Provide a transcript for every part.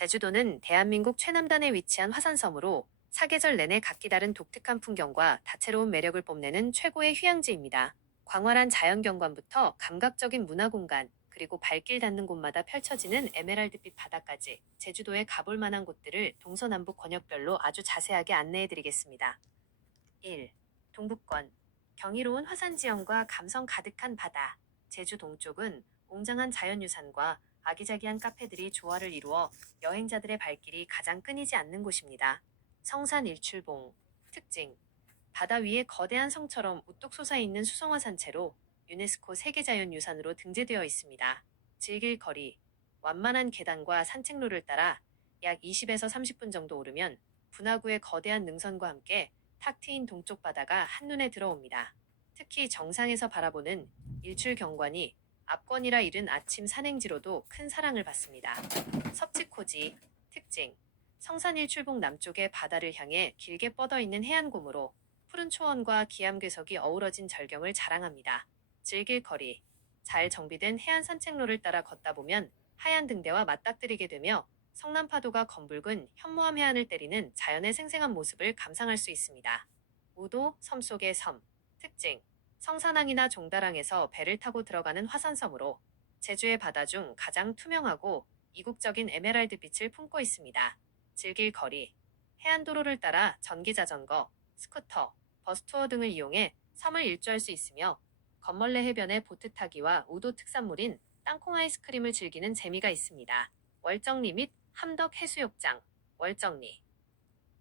제주도는 대한민국 최남단에 위치한 화산섬으로 사계절 내내 각기 다른 독특한 풍경과 다채로운 매력을 뽐내는 최고의 휴양지입니다. 광활한 자연경관부터 감각적인 문화공간, 그리고 발길 닿는 곳마다 펼쳐지는 에메랄드빛 바다까지 제주도에 가볼 만한 곳들을 동서남북 권역별로 아주 자세하게 안내해드리겠습니다. 1. 동북권. 경이로운 화산지형과 감성 가득한 바다. 제주 동쪽은 웅장한 자연유산과 아기자기한 카페들이 조화를 이루어 여행자들의 발길이 가장 끊이지 않는 곳입니다. 성산 일출봉. 특징. 바다 위에 거대한 성처럼 우뚝 솟아있는 수성화 산채로 유네스코 세계자연유산으로 등재되어 있습니다. 즐길 거리. 완만한 계단과 산책로를 따라 약 20에서 30분 정도 오르면 분화구의 거대한 능선과 함께 탁 트인 동쪽 바다가 한눈에 들어옵니다. 특히 정상에서 바라보는 일출 경관이 압권이라 이른 아침 산행지로도 큰 사랑을 받습니다. 섭지코지. 특징. 성산일출봉 남쪽의 바다를 향해 길게 뻗어있는 해안고무로 푸른 초원과 기암괴석이 어우러진 절경을 자랑합니다. 즐길 거리. 잘 정비된 해안 산책로를 따라 걷다 보면 하얀 등대와 맞닥뜨리게 되며 성남파도가 검붉은 현무암 해안을 때리는 자연의 생생한 모습을 감상할 수 있습니다. 우도, 섬 속의 섬. 특징. 성산항이나 종다랑에서 배를 타고 들어가는 화산섬으로 제주의 바다 중 가장 투명하고 이국적인 에메랄드 빛을 품고 있습니다. 즐길 거리. 해안도로를 따라 전기자전거, 스쿠터, 버스투어 등을 이용해 섬을 일주할 수 있으며 건멀레 해변의 보트 타기와 우도 특산물인 땅콩 아이스크림을 즐기는 재미가 있습니다. 월정리 및 함덕 해수욕장. 월정리.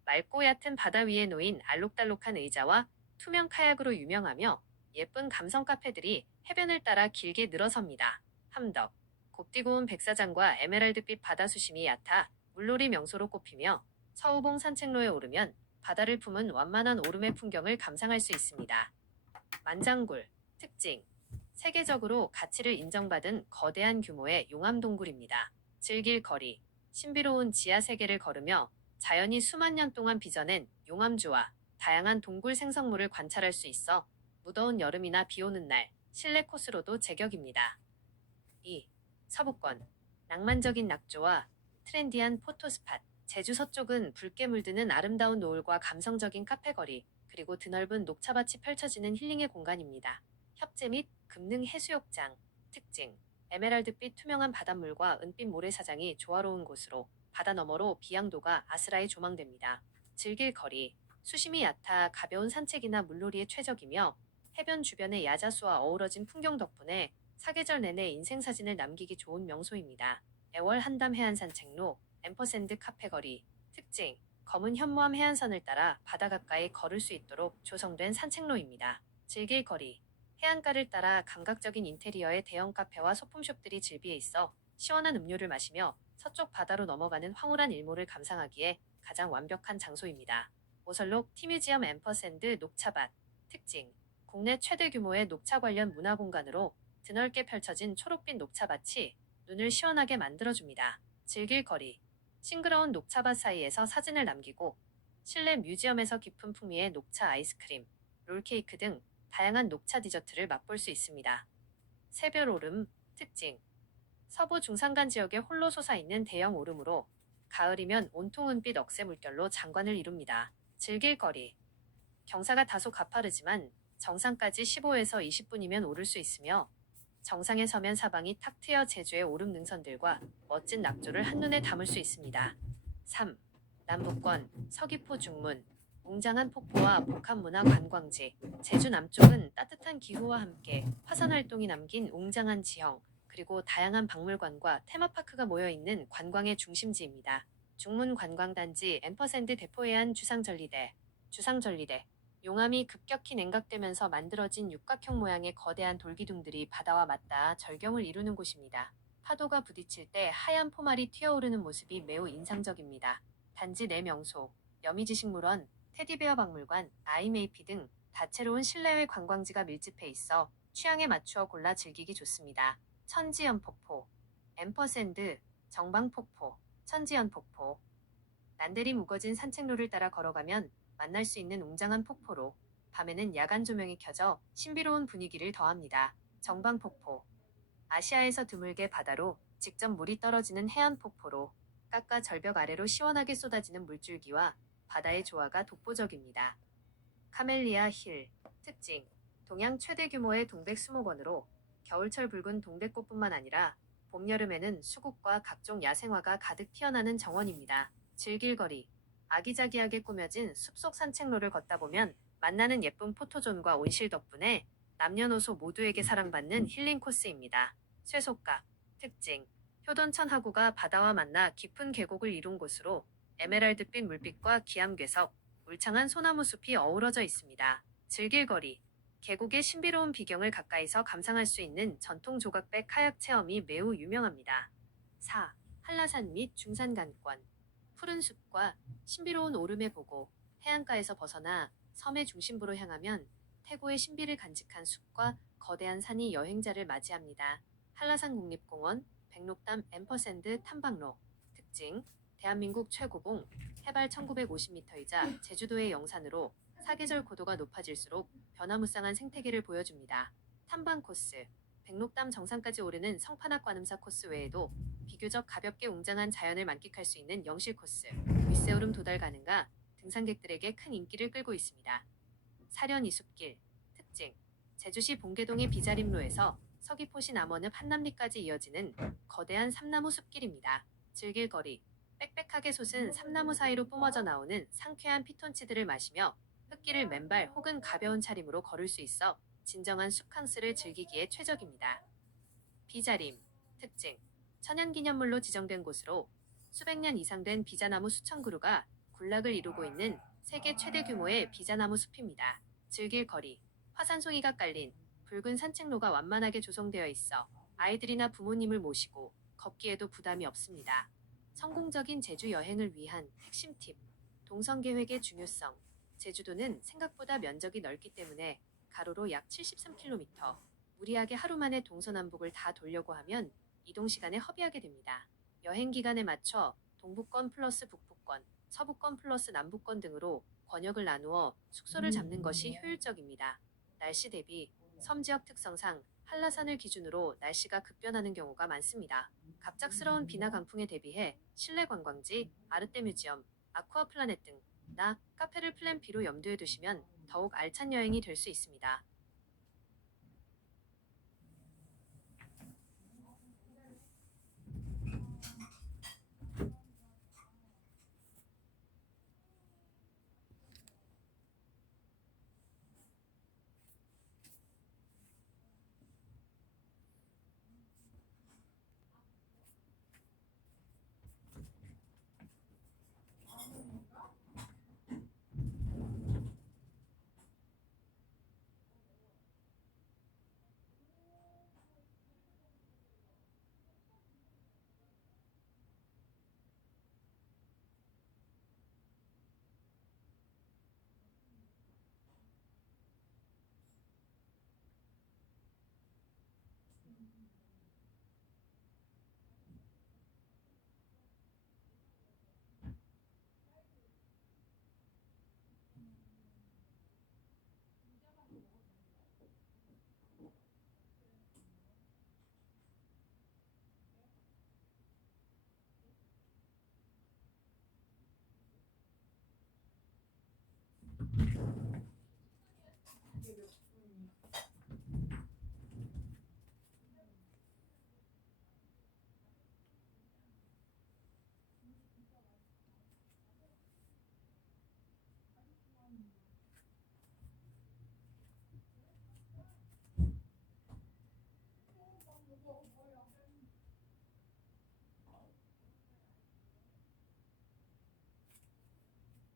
맑고 얕은 바다 위에 놓인 알록달록한 의자와 투명 카약으로 유명하며 예쁜 감성 카페들이 해변을 따라 길게 늘어섭니다. 함덕. 곱디고 온 백사장과 에메랄드빛 바다 수심이 얕아 물놀이 명소로 꼽히며 서우봉 산책로에 오르면 바다를 품은 완만한 오름의 풍경을 감상할 수 있습니다. 만장굴. 특징. 세계적으로 가치를 인정받은 거대한 규모의 용암동굴입니다. 즐길 거리. 신비로운 지하 세계를 걸으며 자연이 수만 년 동안 빚어낸 용암주와 다양한 동굴 생성물을 관찰할 수 있어 무더운 여름이나 비 오는 날 실내 코스로도 제격입니다. 2. 서부권. 낭만적인 낙조와 트렌디한 포토스팟. 제주 서쪽은 붉게 물드는 아름다운 노을과 감성적인 카페거리, 그리고 드넓은 녹차밭이 펼쳐지는 힐링의 공간입니다. 협재 및 금능 해수욕장. 특징. 에메랄드빛 투명한 바닷물과 은빛 모래사장이 조화로운 곳으로 바다 너머로 비양도가 아스라이 조망됩니다. 즐길 거리. 수심이 얕아 가벼운 산책이나 물놀이에 최적이며 해변 주변의 야자수와 어우러진 풍경 덕분에 사계절 내내 인생사진을 남기기 좋은 명소입니다. 애월 한담 해안산책로, 앰퍼샌드 카페거리. 특징. 검은 현무암 해안선을 따라 바다 가까이 걸을 수 있도록 조성된 산책로입니다. 즐길 거리. 해안가를 따라 감각적인 인테리어의 대형 카페와 소품숍들이 즐비해 있어 시원한 음료를 마시며 서쪽 바다로 넘어가는 황홀한 일몰을 감상하기에 가장 완벽한 장소입니다. 오설록 티뮤지엄 앰퍼샌드 녹차밭. 특징. 국내 최대 규모의 녹차 관련 문화공간으로 드넓게 펼쳐진 초록빛 녹차밭이 눈을 시원하게 만들어줍니다. 즐길 거리. 싱그러운 녹차밭 사이에서 사진을 남기고 실내 뮤지엄에서 깊은 풍미의 녹차 아이스크림, 롤케이크 등 다양한 녹차 디저트를 맛볼 수 있습니다. 새별 오름. 특징. 서부 중산간 지역에 홀로 솟아있는 대형 오름으로 가을이면 온통 은빛 억새 물결로 장관을 이룹니다. 즐길 거리. 경사가 다소 가파르지만 정상까지 15에서 20분이면 오를 수 있으며 정상에 서면 사방이 탁 트여 제주의 오름 능선들과 멋진 낙조를 한눈에 담을 수 있습니다. 3. 남북권. 서귀포 중문. 웅장한 폭포와 복합문화 관광지. 제주 남쪽은 따뜻한 기후와 함께 화산 활동이 남긴 웅장한 지형, 그리고 다양한 박물관과 테마파크가 모여있는 관광의 중심지입니다. 중문 관광단지 앰퍼샌드 대포해안 주상전리대. 주상전리대. 용암이 급격히 냉각되면서 만들어진 육각형 모양의 거대한 돌기둥들이 바다와 맞닿아 절경을 이루는 곳입니다. 파도가 부딪힐 때 하얀 포말이 튀어오르는 모습이 매우 인상적입니다. 단지 내 명소, 여미지식물원, 테디베어 박물관, 아이메이피 등 다채로운 실내외 관광지가 밀집해 있어 취향에 맞추어 골라 즐기기 좋습니다. 천지연폭포. 앰퍼샌드, 정방폭포, 천지연폭포. 난들이 묵어진 산책로를 따라 걸어가면 만날 수 있는 웅장한 폭포로 밤에는 야간 조명이 켜져 신비로운 분위기를 더합니다. 정방폭포. 아시아에서 드물게 바다로 직접 물이 떨어지는 해안 폭포로 깎아 절벽 아래로 시원하게 쏟아지는 물줄기와 바다의 조화가 독보적입니다. 카멜리아 힐 특징 동양 최대 규모의 동백 수목원으로 겨울철 붉은 동백꽃뿐만 아니라 봄, 여름에는 수국과 각종 야생화가 가득 피어나는 정원입니다. 즐길 거리 아기자기하게 꾸며진 숲속 산책로를 걷다 보면 만나는 예쁜 포토존과 온실 덕분에 남녀노소 모두에게 사랑받는 힐링 코스입니다. 쇠속각 특징 효돈천 하구가 바다와 만나 깊은 계곡을 이룬 곳으로 에메랄드빛 물빛과 기암괴석, 울창한 소나무 숲이 어우러져 있습니다. 즐길 거리 계곡의 신비로운 비경을 가까이서 감상할 수 있는 전통 조각배 카약 체험이 매우 유명합니다. 4. 한라산 및 중산간권 푸른 숲과 신비로운 오름의 보고 해안가에서 벗어나 섬의 중심부로 향하면 태고의 신비를 간직한 숲과 거대한 산이 여행자를 맞이합니다. 한라산 국립공원, 백록담 앰퍼샌드 탐방로 특징 대한민국 최고봉 해발 1950m이자 제주도의 영산으로 사계절 고도가 높아질수록 변화무쌍한 생태계를 보여줍니다. 탐방 코스 백록담 정상까지 오르는 성판악 관음사 코스 외에도 비교적 가볍게 웅장한 자연을 만끽할 수 있는 영실 코스, 윗세오름 도달 가능가 등산객들에게 큰 인기를 끌고 있습니다. 사련 이숲길 특징 제주시 봉계동의 비자림로에서 서귀포시 남원읍 한남리까지 이어지는 거대한 삼나무 숲길입니다. 즐길 거리 빽빽하게 솟은 삼나무 사이로 뿜어져 나오는 상쾌한 피톤치드를 마시며 흙길을 맨발 혹은 가벼운 차림으로 걸을 수 있어 진정한 숲캉스를 즐기기에 최적입니다. 비자림 특징 천연기념물로 지정된 곳으로 수백 년 이상 된 비자나무 수천 그루가 군락을 이루고 있는 세계 최대 규모의 비자나무 숲입니다. 즐길 거리 화산송이가 깔린 붉은 산책로가 완만하게 조성되어 있어 아이들이나 부모님을 모시고 걷기에도 부담이 없습니다. 성공적인 제주 여행을 위한 핵심 팁 동선 계획의 중요성 제주도는 생각보다 면적이 넓기 때문에 가로로 약 73km 무리하게 하루 만에 동서남북을 다 돌려고 하면 이동 시간에 허비하게 됩니다. 여행 기간에 맞춰 동부권 플러스 북부권, 서부권 플러스 남부권 등으로 권역을 나누어 숙소를 잡는 것이 효율적입니다. 날씨 대비 섬 지역 특성상 한라산을 기준으로 날씨가 급변하는 경우가 많습니다. 갑작스러운 비나 강풍에 대비해 실내 관광지, 아르떼 뮤지엄, 아쿠아 플라넷 등 카페를 플랜 B로 염두에 두시면 더욱 알찬 여행이 될 수 있습니다.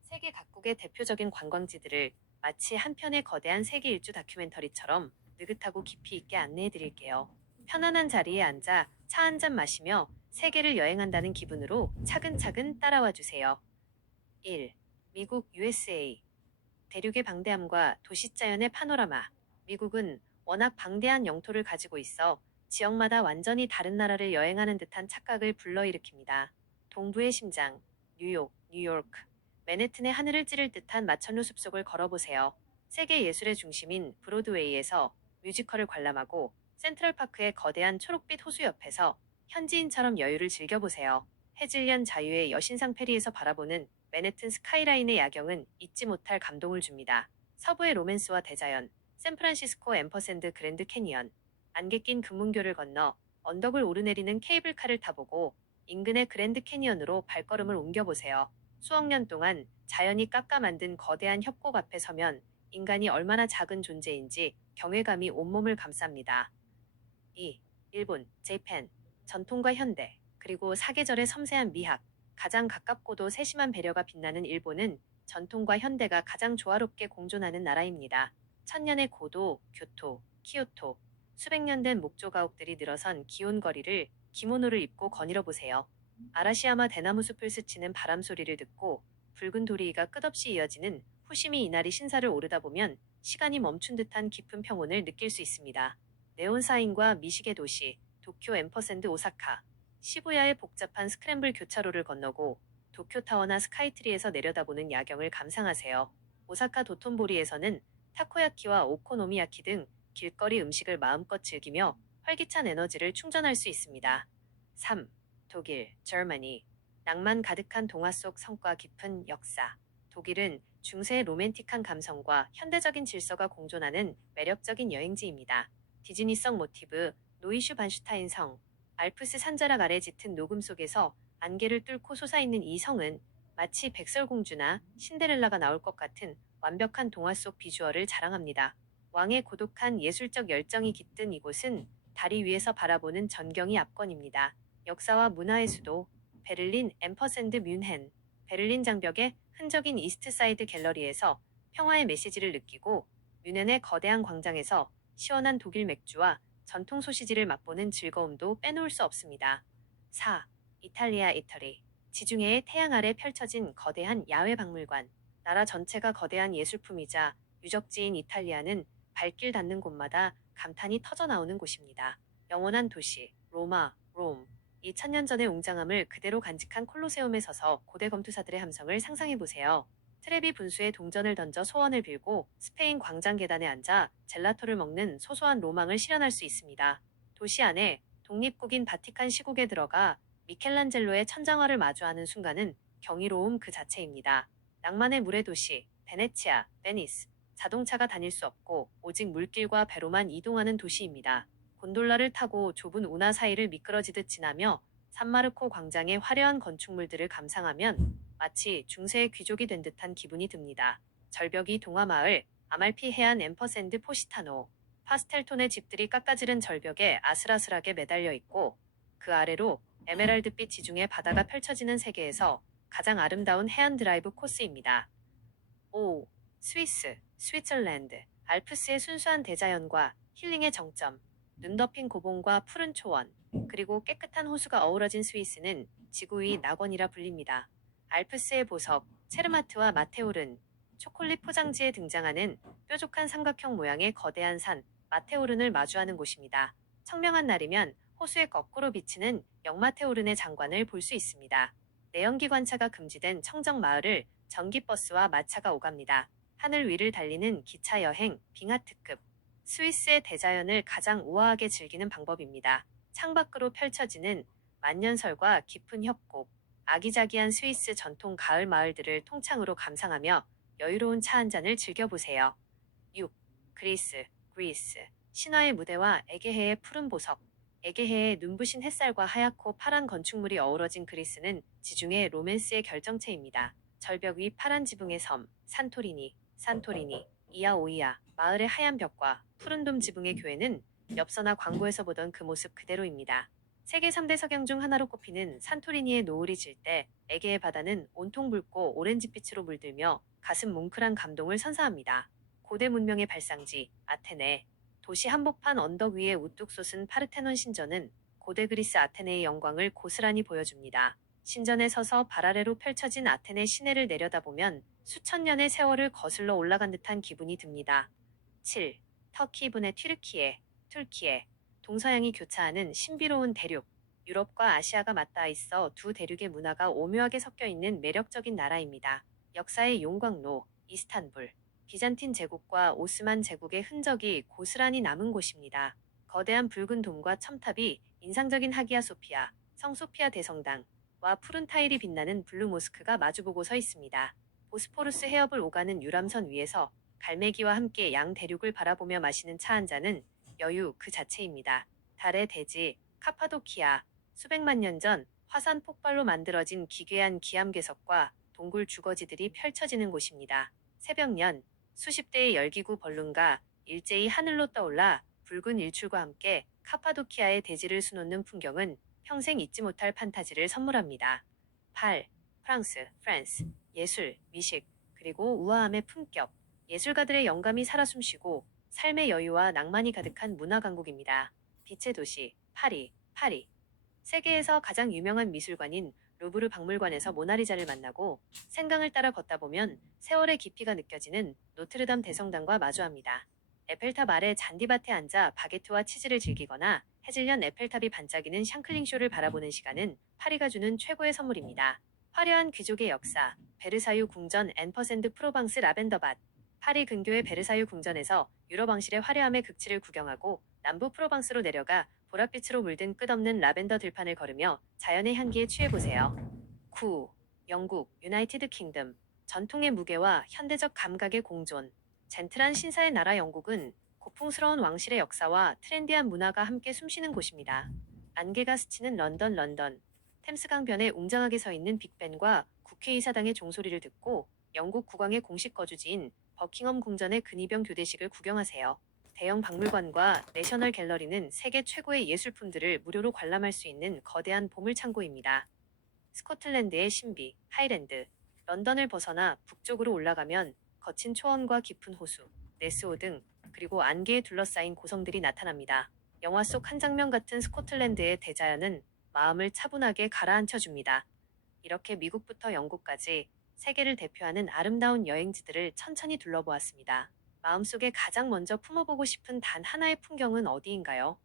세계 각국의 대표적인 관광지들을 마치 한 편의 거대한 세계 일주 다큐멘터리처럼 느긋하고 깊이 있게 안내해 드릴게요. 편안한 자리에 앉아 차 한 잔 마시며 세계를 여행한다는 기분으로 차근차근 따라와 주세요. 1. 미국 USA 대륙의 방대함과 도시자연의 파노라마 미국은 워낙 방대한 영토를 가지고 있어 지역마다 완전히 다른 나라를 여행하는 듯한 착각을 불러일으킵니다. 동부의 심장 뉴요크 맨해튼의 하늘을 찌를 듯한 마천루 숲속을 걸어보세요. 세계 예술의 중심인 브로드웨이에서 뮤지컬을 관람하고 센트럴파크의 거대한 초록빛 호수 옆에서 현지인처럼 여유를 즐겨보세요. 해질녘 자유의 여신상 페리에서 바라보는 맨해튼 스카이라인의 야경은 잊지 못할 감동을 줍니다. 서부의 로맨스와 대자연, 샌프란시스코 앰퍼샌드 그랜드 캐니언, 안개 낀 금문교를 건너 언덕을 오르내리는 케이블카를 타보고 인근의 그랜드 캐니언으로 발걸음을 옮겨보세요. 수억 년 동안 자연이 깎아 만든 거대한 협곡 앞에 서면 인간이 얼마나 작은 존재인지 경외감이 온몸을 감쌉니다. 2. 일본, 재팬, 전통과 현대, 그리고 사계절의 섬세한 미학, 가장 가깝고도 세심한 배려가 빛나는 일본은 전통과 현대가 가장 조화롭게 공존하는 나라입니다. 천년의 고도, 교토, 키요토, 수백 년 된 목조 가옥들이 늘어선 기온 거리를 기모노를 입고 거닐어 보세요. 아라시야마 대나무 숲을 스치는 바람 소리를 듣고 붉은 도리가 끝없이 이어지는 후시미 이나리 신사를 오르다 보면 시간이 멈춘 듯한 깊은 평온을 느낄 수 있습니다. 네온사인과 미식의 도시, 도쿄 앰퍼샌드 오사카, 시부야의 복잡한 스크램블 교차로를 건너고 도쿄타워나 스카이트리에서 내려다보는 야경을 감상하세요. 오사카 도톤보리에서는 타코야키와 오코노미야키 등 길거리 음식을 마음껏 즐기며 활기찬 에너지를 충전할 수 있습니다. 3. 독일, Germany. 낭만 가득한 동화 속 성과 깊은 역사. 독일은 중세의 로맨틱한 감성과 현대적인 질서가 공존하는 매력적인 여행지입니다. 디즈니성 모티브, 노이슈반슈타인 성, 알프스 산자락 아래 짙은 녹음 속에서 안개를 뚫고 솟아있는 이 성은 마치 백설공주나 신데렐라가 나올 것 같은 완벽한 동화 속 비주얼을 자랑합니다. 왕의 고독한 예술적 열정이 깃든 이곳은 다리 위에서 바라보는 전경이 압권입니다. 역사와 문화의 수도, 베를린 앰퍼샌드 뮌헨, 베를린 장벽의 흔적인 이스트사이드 갤러리에서 평화의 메시지를 느끼고 뮌헨의 거대한 광장에서 시원한 독일 맥주와 전통 소시지를 맛보는 즐거움도 빼놓을 수 없습니다. 4. 이탈리아 이터리. 지중해의 태양 아래 펼쳐진 거대한 야외 박물관. 나라 전체가 거대한 예술품이자 유적지인 이탈리아는 발길 닿는 곳마다 감탄이 터져나오는 곳입니다. 영원한 도시, 로마, 롬. 2000년 전의 웅장함을 그대로 간직한 콜로세움에 서서 고대 검투사들의 함성을 상상해보세요. 트레비 분수에 동전을 던져 소원을 빌고 스페인 광장 계단에 앉아 젤라토를 먹는 소소한 로망을 실현할 수 있습니다. 도시 안에 독립국인 바티칸 시국에 들어가 미켈란젤로의 천장화를 마주하는 순간은 경이로움 그 자체입니다. 낭만의 물의 도시, 베네치아, 베니스. 자동차가 다닐 수 없고 오직 물길과 배로만 이동하는 도시입니다. 곤돌라를 타고 좁은 운하 사이를 미끄러지듯 지나며 산마르코 광장의 화려한 건축물들을 감상하면 마치 중세의 귀족이 된 듯한 기분이 듭니다. 절벽이 동화마을, 아말피 해안 앰퍼샌드 포시타노, 파스텔톤의 집들이 깎아지른 절벽에 아슬아슬하게 매달려 있고 그 아래로 에메랄드빛 지중해 바다가 펼쳐지는 세계에서 가장 아름다운 해안 드라이브 코스입니다. 5. 스위스, 스위tzerland, 알프스의 순수한 대자연과 힐링의 정점, 눈 덮인 고봉과 푸른 초원, 그리고 깨끗한 호수가 어우러진 스위스는 지구의 낙원이라 불립니다. 알프스의 보석, 체르마트와 마테오른, 초콜릿 포장지에 등장하는 뾰족한 삼각형 모양의 거대한 산, 마테오른을 마주하는 곳입니다. 청명한 날이면 호수에 거꾸로 비치는 영마테오른의 장관을 볼 수 있습니다. 내연기 관차가 금지된 청정 마을을 전기버스와 마차가 오갑니다. 하늘 위를 달리는 기차 여행, 빙하 특급. 스위스의 대자연을 가장 우아하게 즐기는 방법입니다. 창밖으로 펼쳐지는 만년설과 깊은 협곡, 아기자기한 스위스 전통 가을 마을들을 통창으로 감상하며 여유로운 차 한 잔을 즐겨보세요. 6. 그리스. 신화의 무대와 에게해의 푸른 보석. 에게해의 눈부신 햇살과 하얗고 파란 건축물이 어우러진 그리스는 지중해 로맨스의 결정체입니다. 절벽 위 파란 지붕의 섬, 산토리니, 이아오이아, 마을의 하얀 벽과 푸른 돔 지붕의 교회는 엽서나 광고에서 보던 그 모습 그대로입니다. 세계 3대 석양 중 하나로 꼽히는 산토리니의 노을이 질 때 에게의 바다는 온통 붉고 오렌지빛으로 물들며 가슴 뭉클한 감동을 선사합니다. 고대 문명의 발상지, 아테네. 도시 한복판 언덕 위에 우뚝 솟은 파르테논 신전은 고대 그리스 아테네의 영광을 고스란히 보여줍니다. 신전에 서서 발 아래로 펼쳐진 아테네 시내를 내려다보면 수천 년의 세월을 거슬러 올라간 듯한 기분이 듭니다. 7. 터키 분의 튀르키예. 동서양이 교차하는 신비로운 대륙. 유럽과 아시아가 맞닿아 있어 두 대륙의 문화가 오묘하게 섞여 있는 매력적인 나라입니다. 역사의 용광로, 이스탄불. 비잔틴 제국과 오스만 제국의 흔적이 고스란히 남은 곳입니다. 거대한 붉은 돔과 첨탑이 인상적인 하기야 소피아, 성 소피아 대성당, 푸른 타일이 빛나는 블루 모스크가 마주보고 서 있습니다. 보스포루스 해협을 오가는 유람선 위에서 갈매기와 함께 양 대륙을 바라보며 마시는 차 한 잔은 여유 그 자체입니다. 달의 대지, 카파도키아, 수백만 년 전 화산 폭발로 만들어진 기괴한 기암괴석과 동굴 주거지들이 펼쳐지는 곳입니다. 새벽녘 수십 대의 열기구 벌룬과 일제히 하늘로 떠올라 붉은 일출과 함께 카파도키아의 대지를 수놓는 풍경은 평생 잊지 못할 판타지를 선물합니다. 8. 프랑스. 예술, 미식, 그리고 우아함의 품격. 예술가들의 영감이 살아 숨쉬고 삶의 여유와 낭만이 가득한 문화 강국입니다. 빛의 도시, 파리. 세계에서 가장 유명한 미술관인 루브르 박물관에서 모나리자를 만나고 생강을 따라 걷다 보면 세월의 깊이가 느껴지는 노트르담 대성당과 마주합니다. 에펠탑 아래 잔디밭에 앉아 바게트와 치즈를 즐기거나 해질녘 에펠탑이 반짝이는 샹클링쇼를 바라보는 시간은 파리가 주는 최고의 선물입니다. 화려한 귀족의 역사, 베르사유 궁전 앤퍼샌드 프로방스 라벤더밭. 파리 근교의 베르사유 궁전에서 유럽 왕실의 화려함의 극치를 구경하고 남부 프로방스로 내려가 보랏빛으로 물든 끝없는 라벤더 들판을 걸으며 자연의 향기에 취해보세요. 9. 영국, 유나이티드 킹덤. 전통의 무게와 현대적 감각의 공존. 젠틀한 신사의 나라 영국은 고풍스러운 왕실의 역사와 트렌디한 문화가 함께 숨쉬는 곳입니다. 안개가 스치는 런던. 템스강변에 웅장하게 서 있는 빅벤과 국회의사당의 종소리를 듣고 영국 국왕의 공식 거주지인 버킹엄 궁전의 근위병 교대식을 구경하세요. 대형 박물관과 내셔널 갤러리는 세계 최고의 예술품들을 무료로 관람할 수 있는 거대한 보물창고입니다. 스코틀랜드의 신비, 하이랜드. 런던을 벗어나 북쪽으로 올라가면 거친 초원과 깊은 호수, 네스호 등 그리고 안개에 둘러싸인 고성들이 나타납니다. 영화 속 한 장면 같은 스코틀랜드의 대자연은 마음을 차분하게 가라앉혀줍니다. 이렇게 미국부터 영국까지 세계를 대표하는 아름다운 여행지들을 천천히 둘러보았습니다. 마음속에 가장 먼저 품어보고 싶은 단 하나의 풍경은 어디인가요?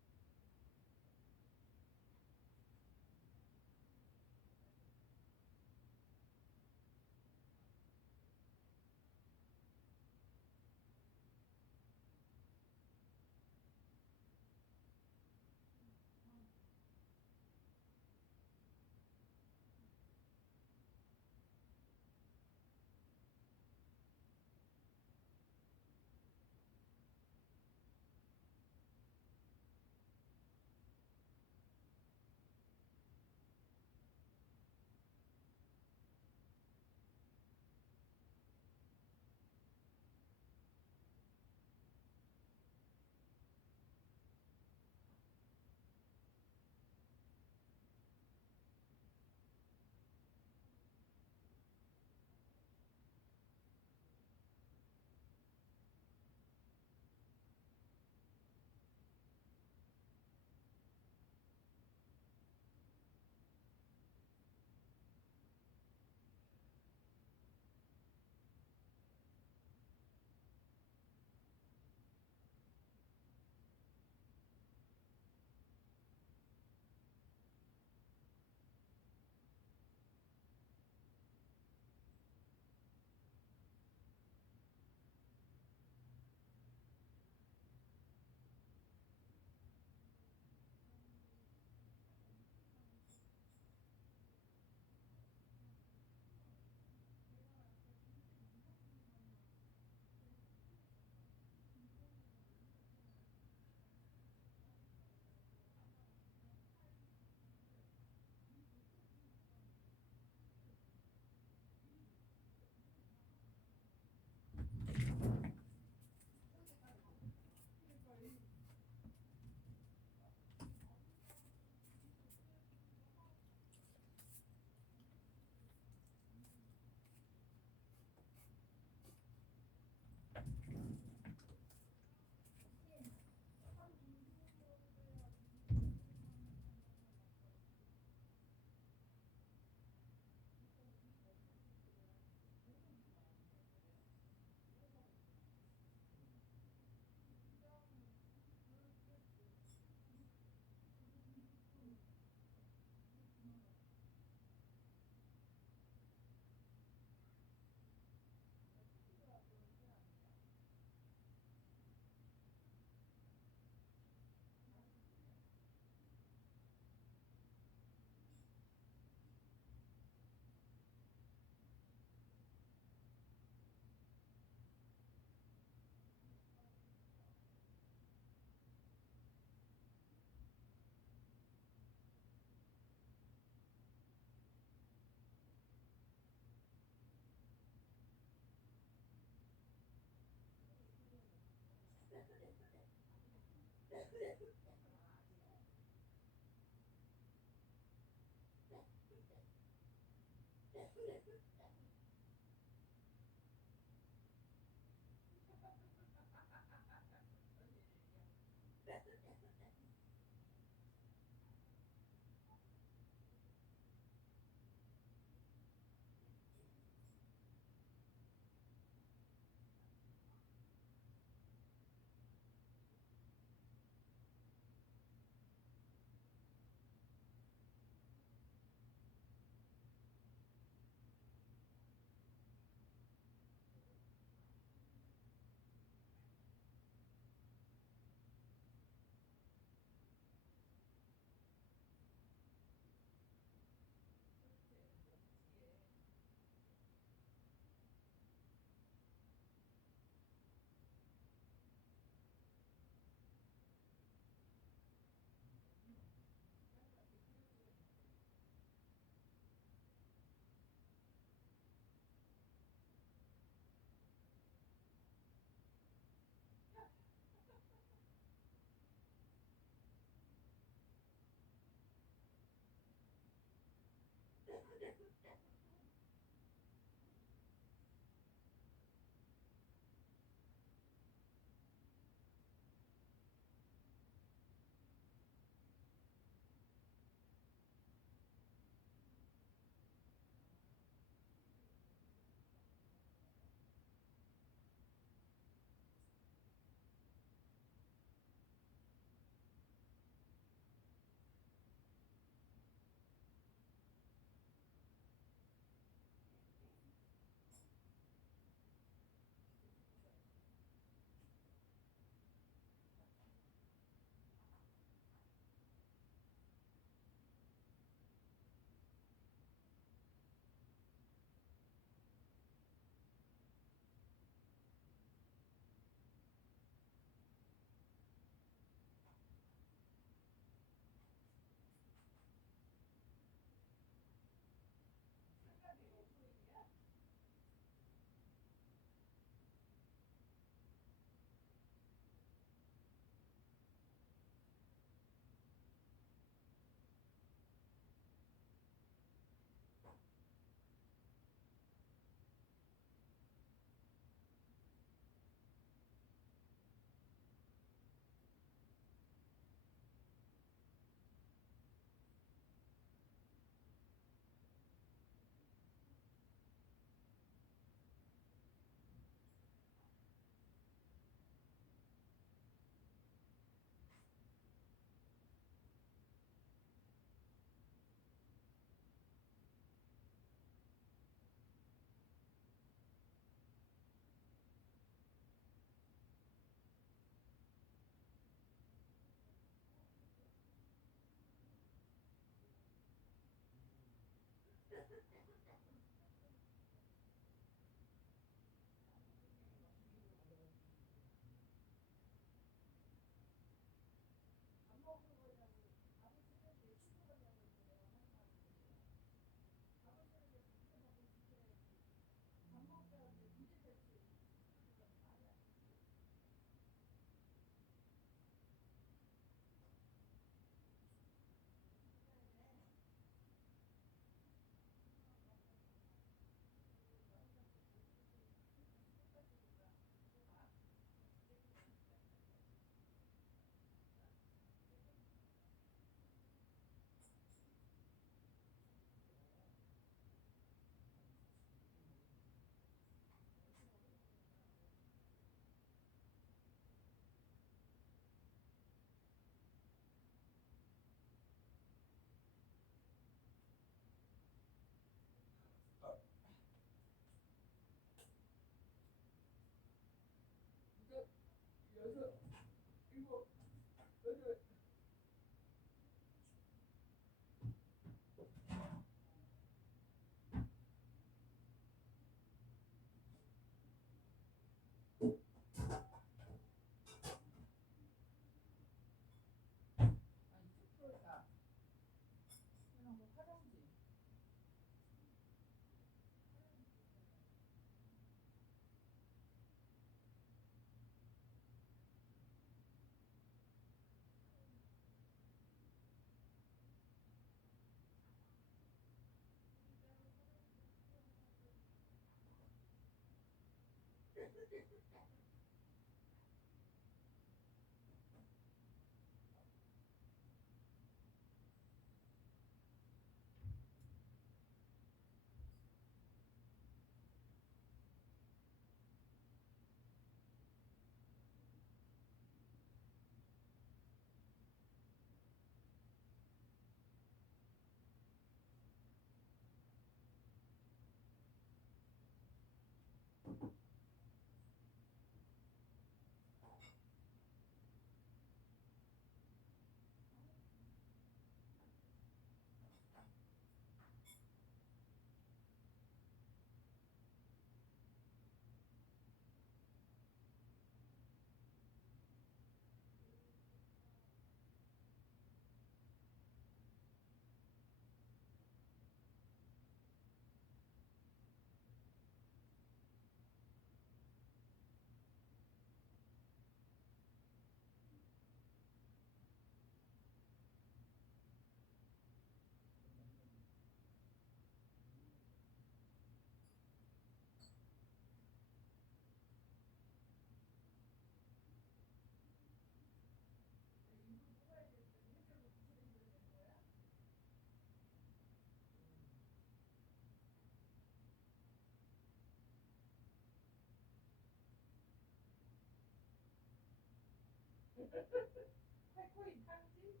팔코인 탕지?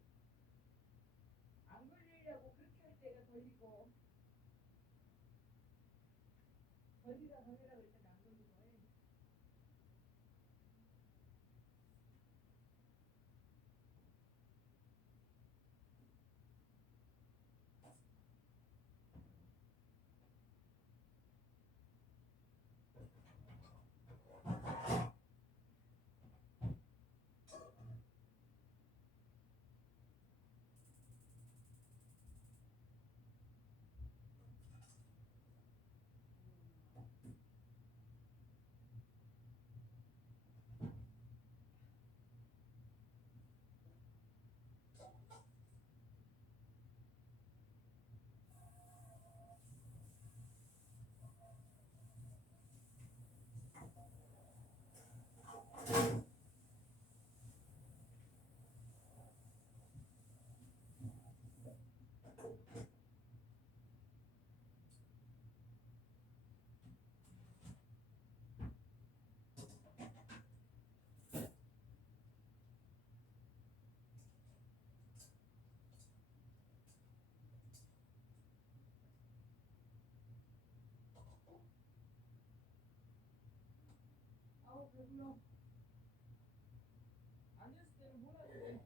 안 걸리려고 그렇게 할 때가 걸리고 걸리라 그랬더니 안 걸리고 아우 배불러. 앉았을 때는 몰랐는데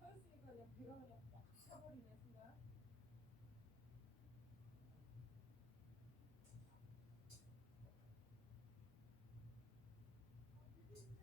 서 있으니까 그냥 배가 그냥 꽉 차버리네 순간. 배불러.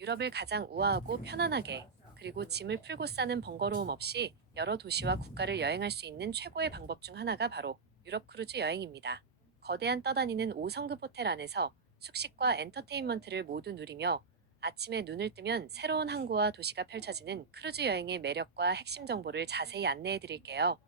유럽을 가장 우아하고 편안하게 그리고 짐을 풀고 싸는 번거로움 없이 여러 도시와 국가를 여행할 수 있는 최고의 방법 중 하나가 바로 유럽 크루즈 여행입니다. 거대한 떠다니는 5성급 호텔 안에서 숙식과 엔터테인먼트를 모두 누리며 아침에 눈을 뜨면 새로운 항구와 도시가 펼쳐지는 크루즈 여행의 매력과 핵심 정보를 자세히 안내해 드릴게요.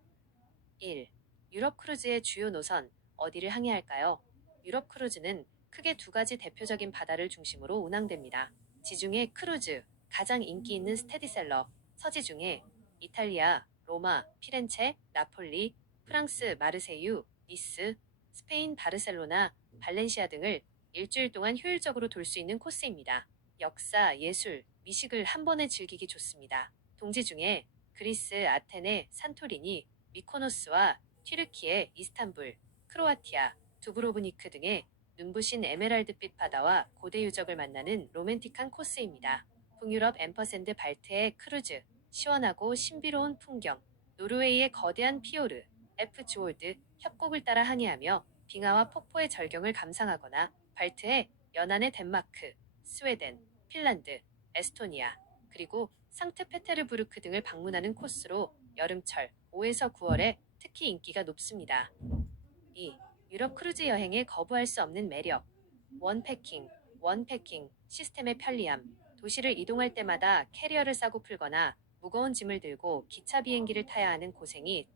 1. 유럽 크루즈의 주요 노선, 어디를 항해할까요? 유럽 크루즈는 크게 두 가지 대표적인 바다를 중심으로 운항됩니다. 지중해 크루즈, 가장 인기 있는 스테디셀러, 서지 중에 이탈리아, 로마, 피렌체, 나폴리, 프랑스 마르세유, 니스, 스페인 바르셀로나, 발렌시아 등을 일주일 동안 효율적으로 돌 수 있는 코스입니다. 역사, 예술, 미식을 한 번에 즐기기 좋습니다. 동지 중에 그리스, 아테네, 산토리니, 미코노스와 튀르키예, 이스탄불, 크로아티아, 두브로브니크 등의 눈부신 에메랄드빛 바다와 고대 유적을 만나는 로맨틱한 코스입니다. 북유럽 앰퍼샌드 발트의 크루즈, 시원하고 신비로운 풍경, 노르웨이의 거대한 피오르, 에프주올드, 협곡을 따라 항해하며 빙하와 폭포의 절경을 감상하거나 발트의 연안의 덴마크, 스웨덴, 핀란드, 에스토니아, 그리고 상트페테르부르크 등을 방문하는 코스로 여름철 5에서 9월에 특히 인기가 높습니다. 2. 유럽 크루즈 여행에 거부할 수 없는 매력. 원패킹 시스템의 편리함. 도시를 이동할 때마다 캐리어를 싸고 풀거나 무거운 짐을 들고 기차 비행기를 타야 하는 고생이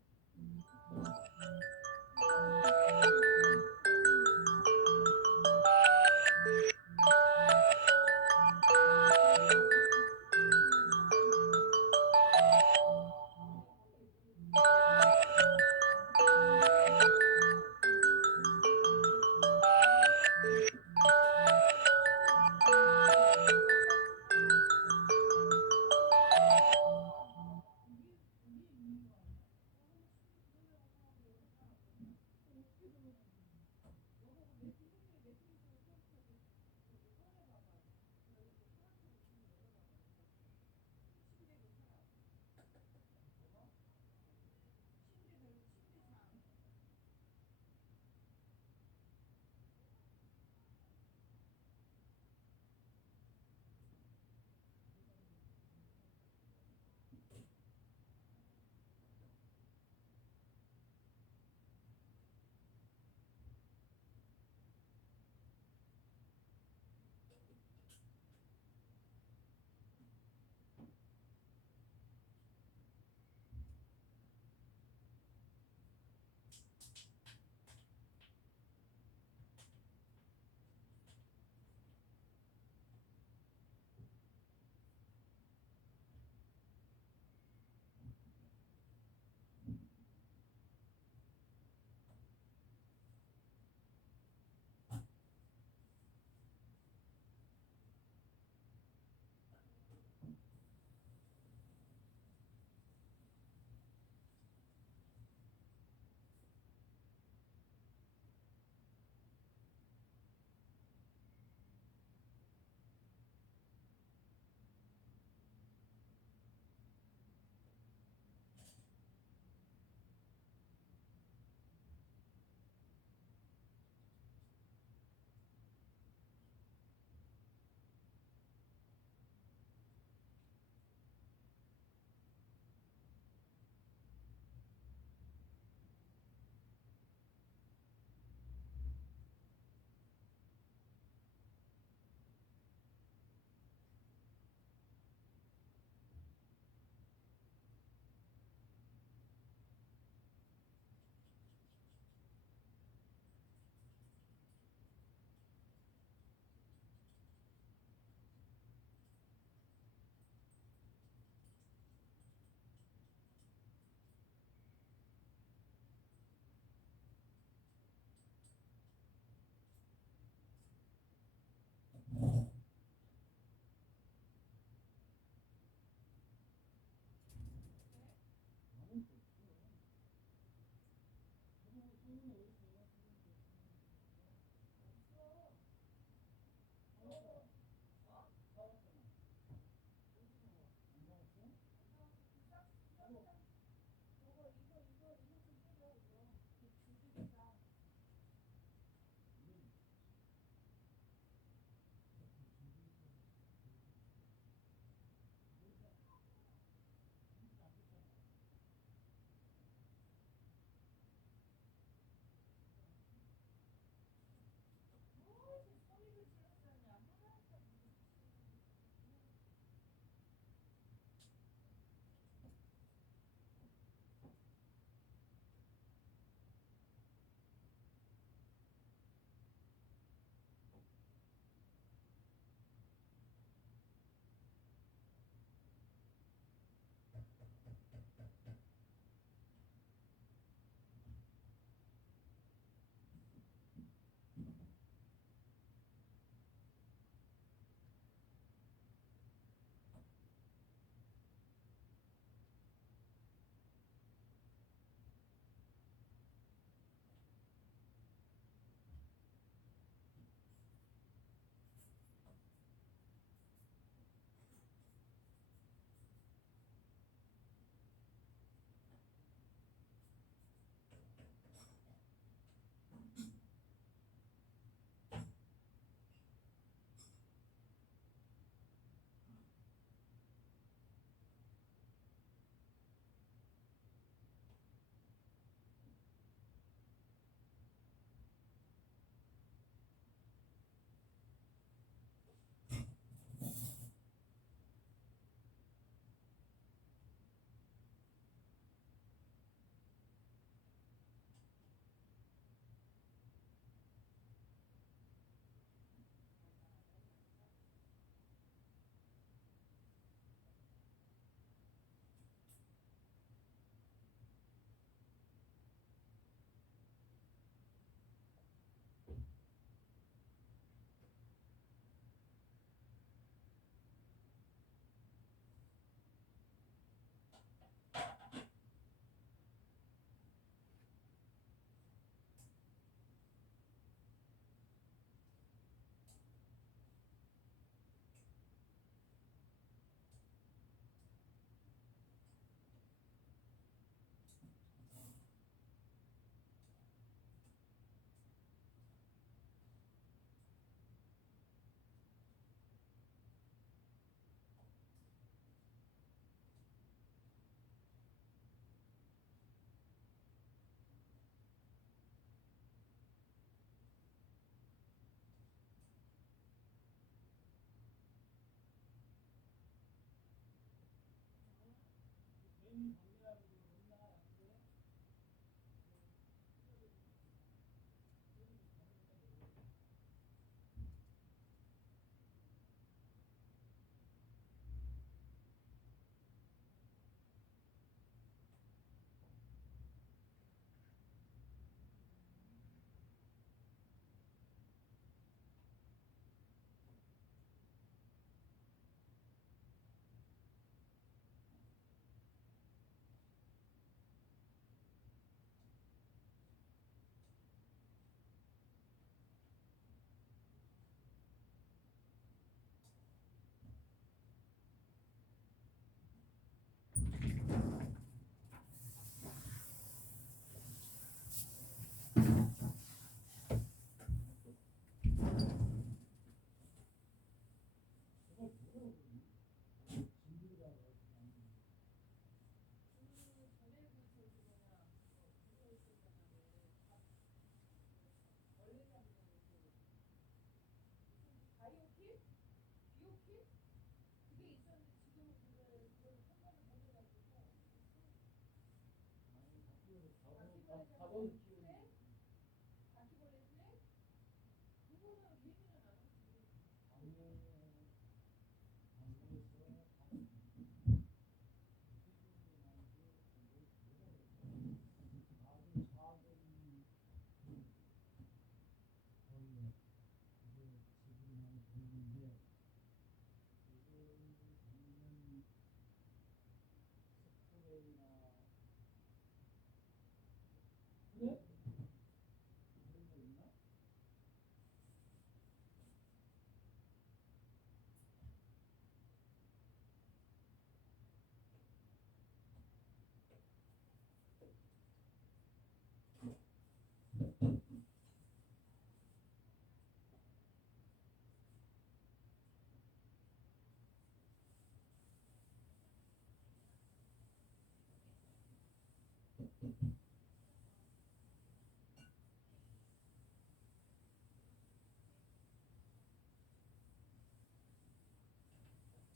그래?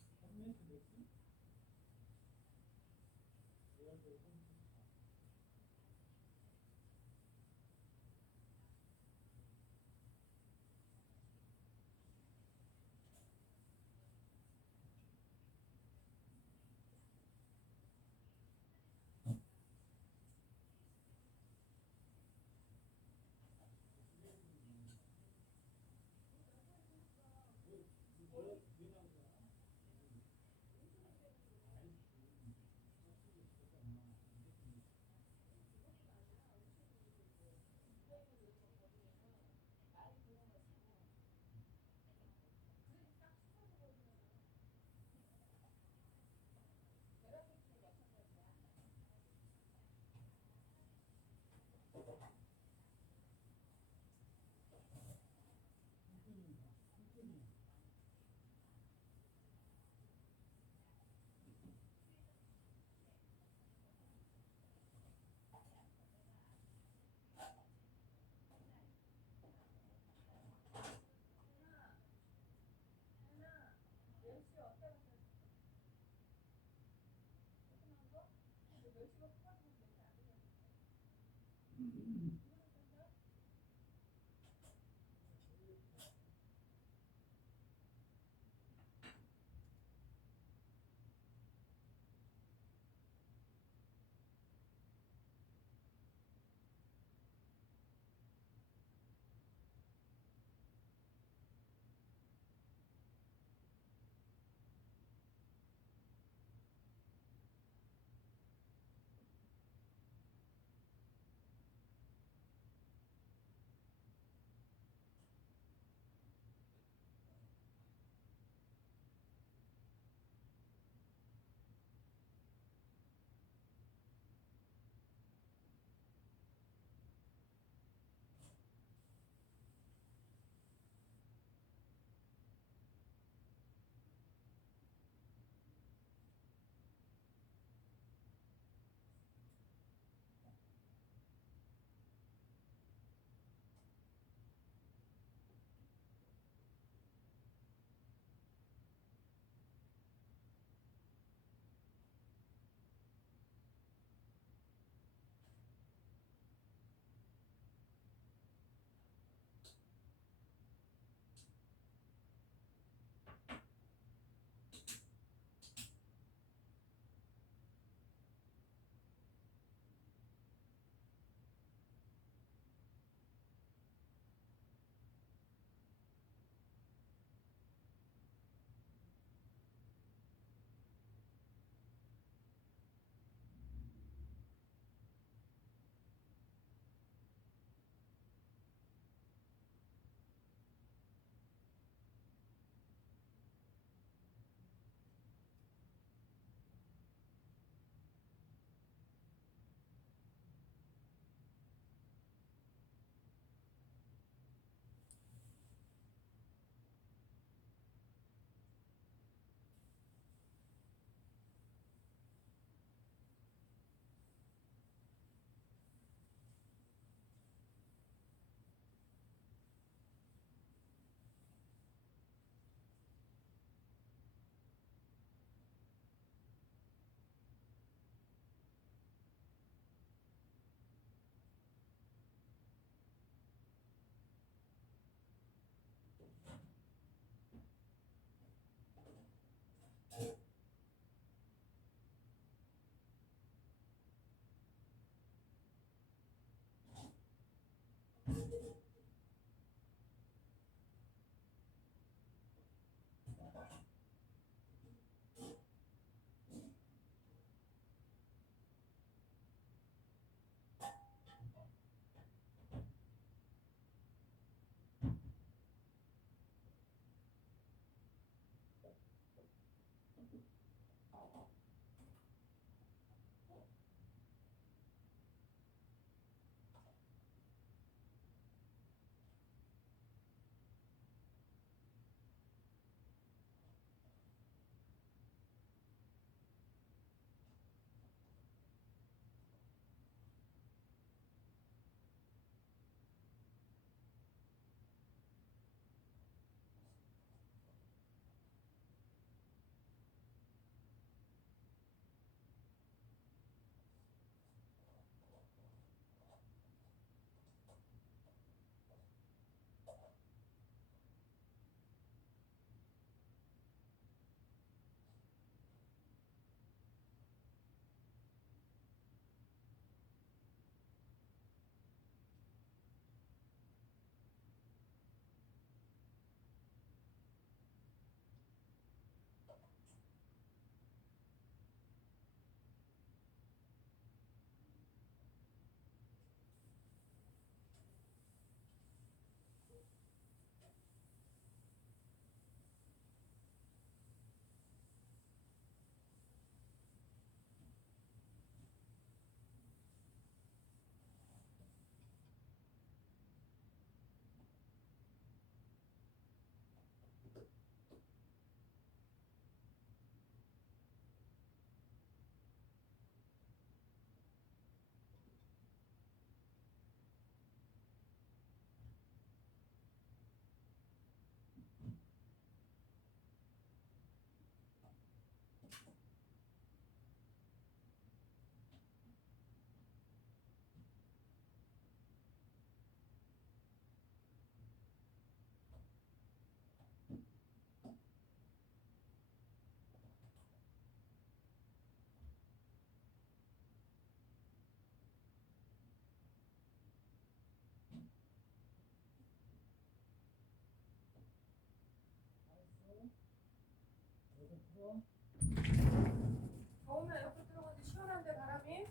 바퀴벌레 그래? 그거는 얘기는 안 하지. 멸치 어디다 갖다 줬어? 조그만 거? 근데 멸치가 커가지고 멸치 안 되잖아. 이거를 산다? 뭐. 더우면 에어컨 들어가는데 시원한데 바람이?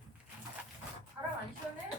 바람 안 시원해?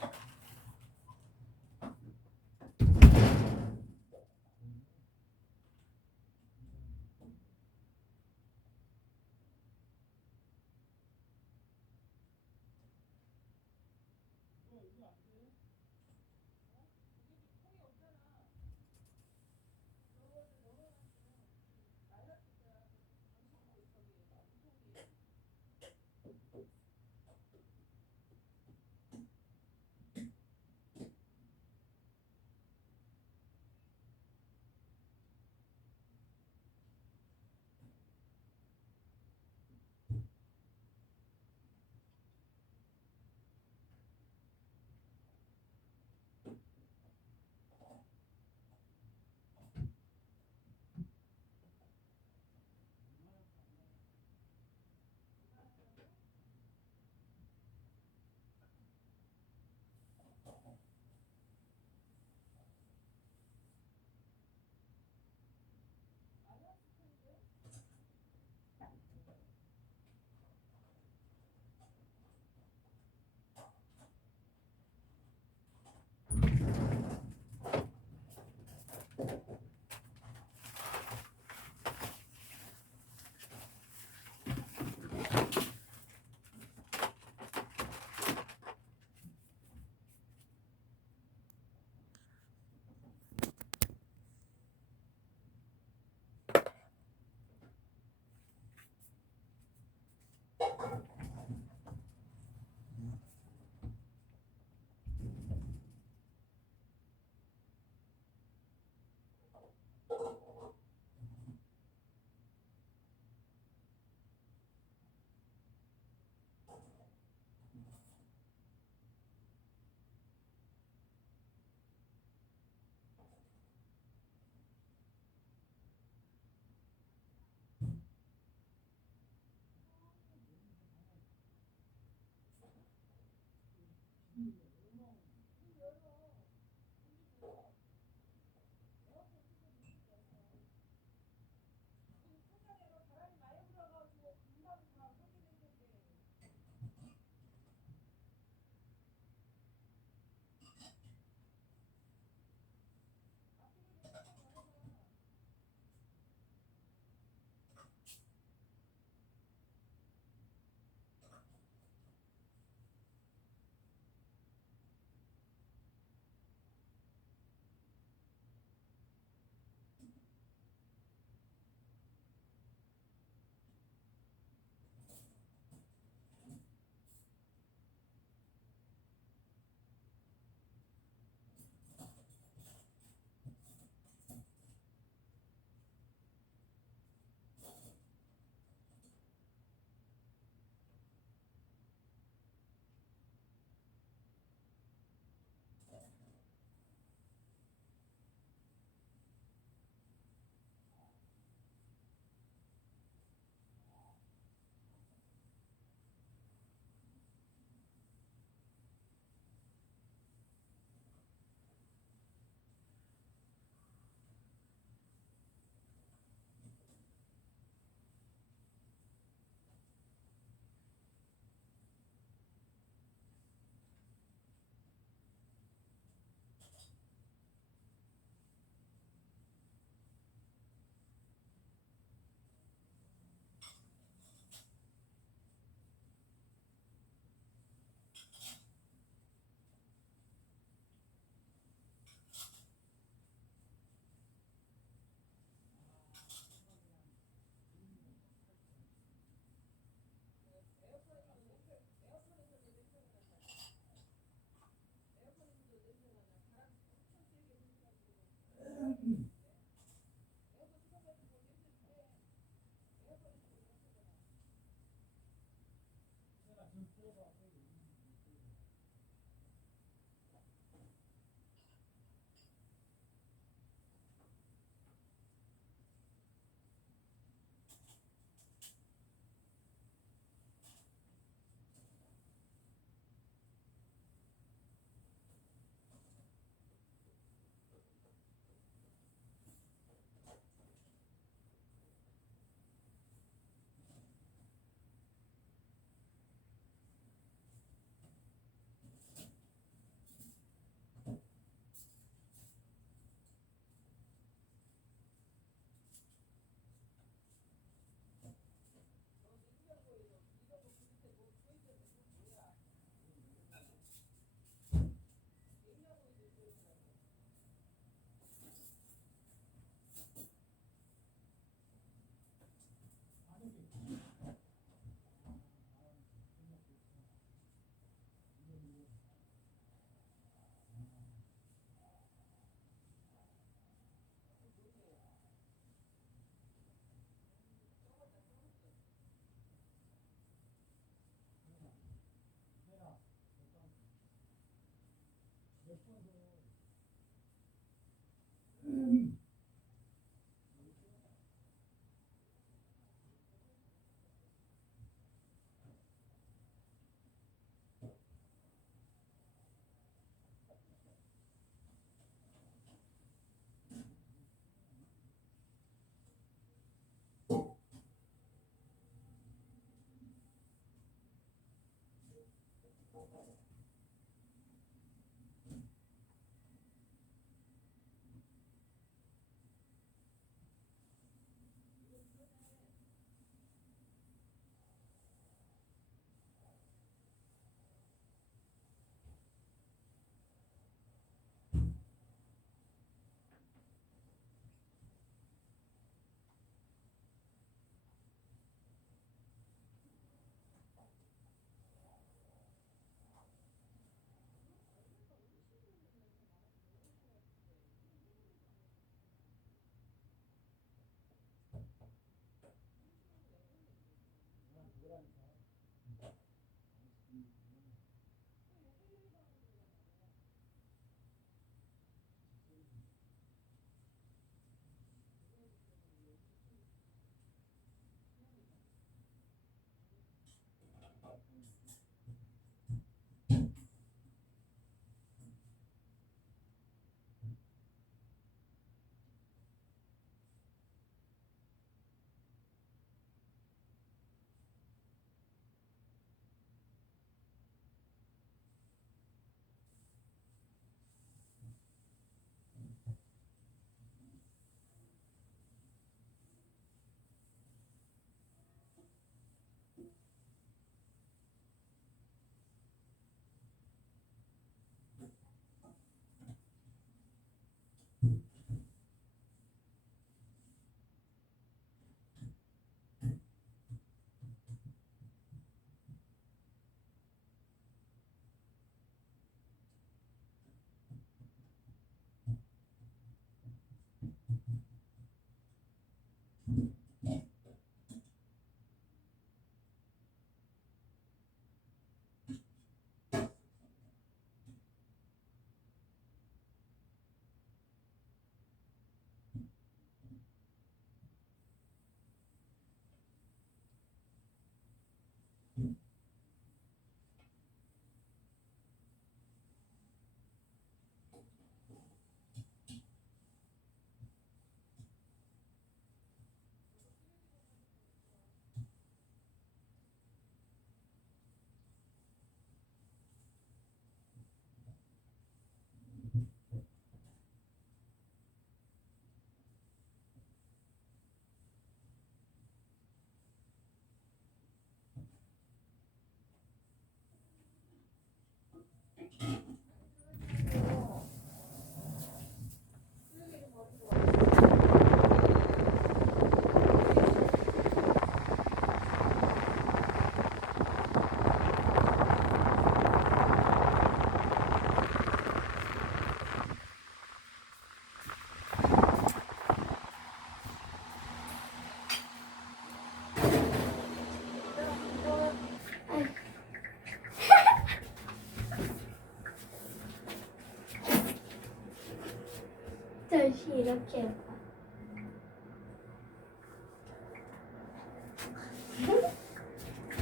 다시 이렇게 해봐.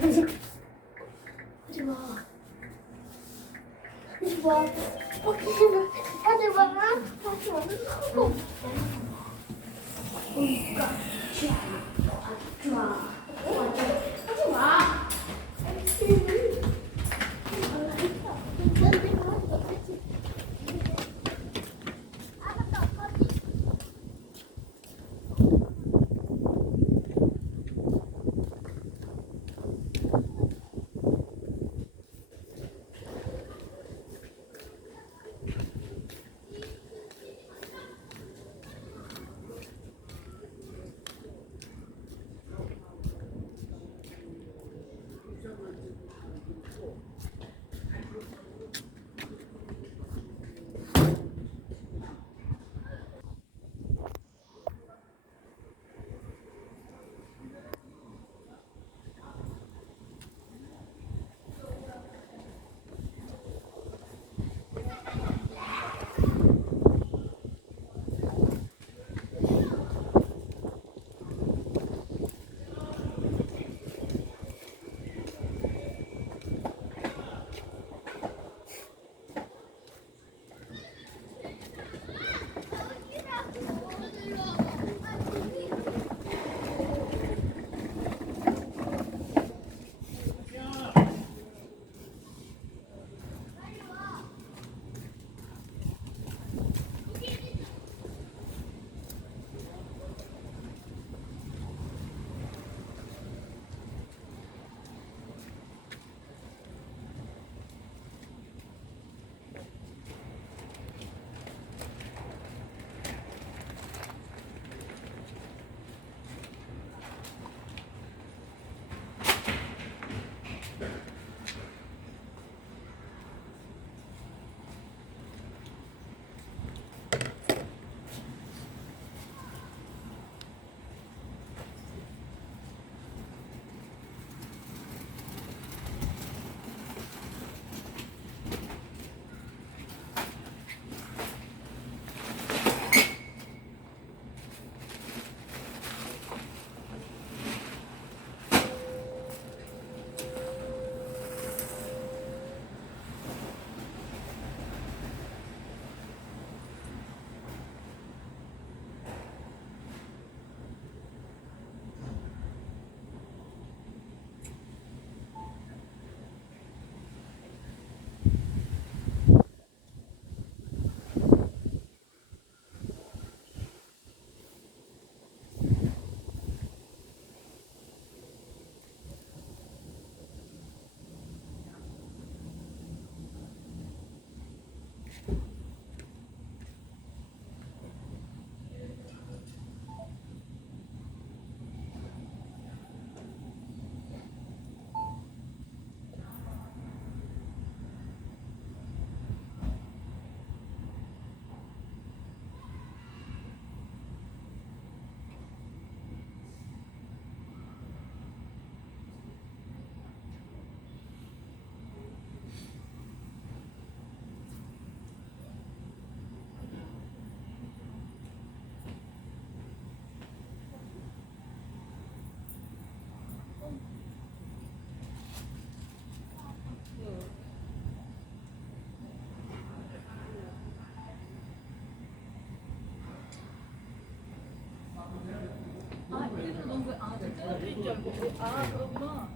하지 마. 하지 마. 하지 마. 하지 마. 하지 마.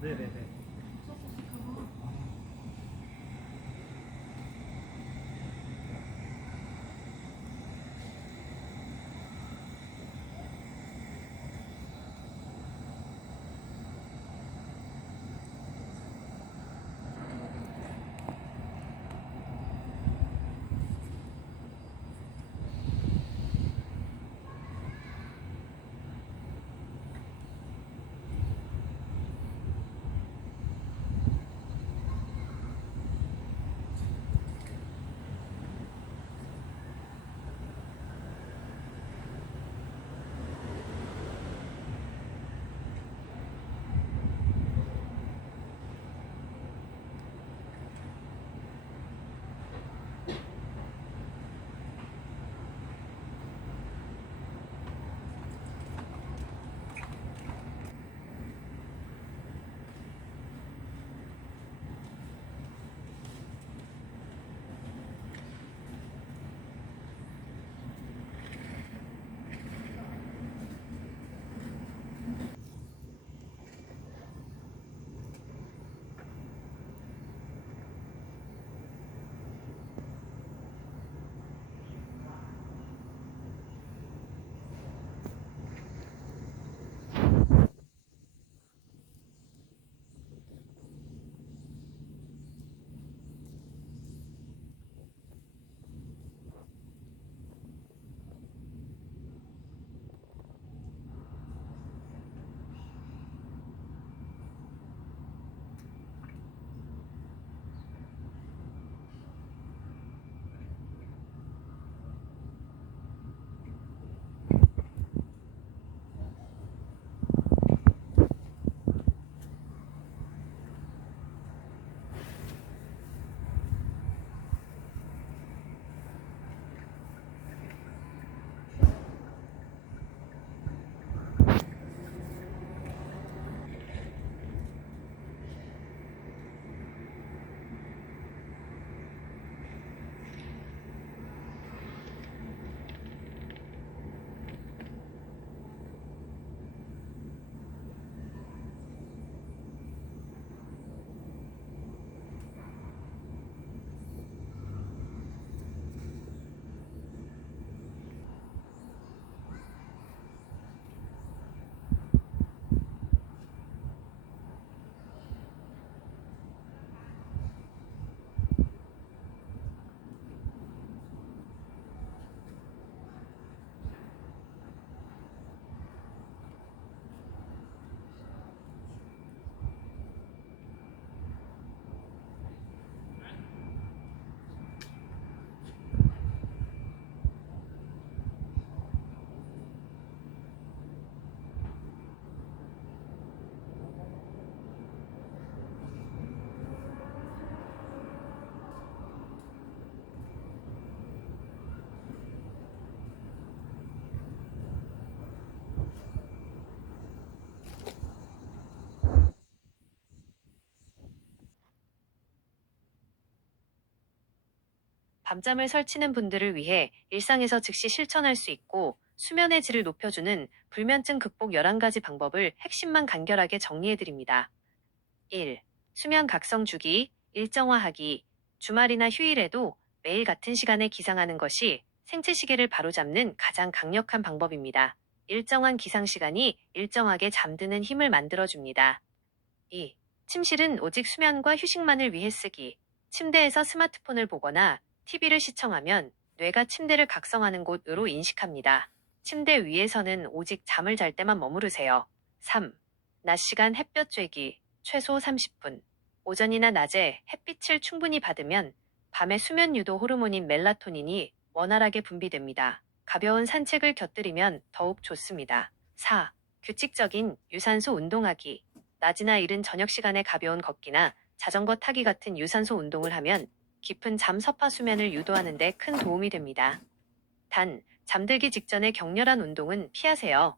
네네네. 밤잠을 설치는 분들을 위해 일상에서 즉시 실천할 수 있고 수면의 질을 높여주는 불면증 극복 11가지 방법을 핵심만 간결하게 정리해드립니다. 1. 수면 각성 주기, 일정화하기. 주말이나 휴일에도 매일 같은 시간에 기상하는 것이 생체 시계를 바로잡는 가장 강력한 방법입니다. 일정한 기상 시간이 일정하게 잠드는 힘을 만들어줍니다. 2. 침실은 오직 수면과 휴식만을 위해 쓰기. 침대에서 스마트폰을 보거나 TV를 시청하면 뇌가 침대를 각성하는 곳으로 인식합니다. 침대 위에서는 오직 잠을 잘 때만 머무르세요. 3. 낮 시간 햇볕 쬐기. 최소 30분. 오전이나 낮에 햇빛을 충분히 받으면 밤의 수면 유도 호르몬인 멜라토닌이 원활하게 분비됩니다. 가벼운 산책을 곁들이면 더욱 좋습니다. 4. 규칙적인 유산소 운동하기. 낮이나 이른 저녁 시간에 가벼운 걷기나 자전거 타기 같은 유산소 운동을 하면 깊은 잠 서파 수면을 유도하는 데 큰 도움이 됩니다. 단, 잠들기 직전에 격렬한 운동은 피하세요.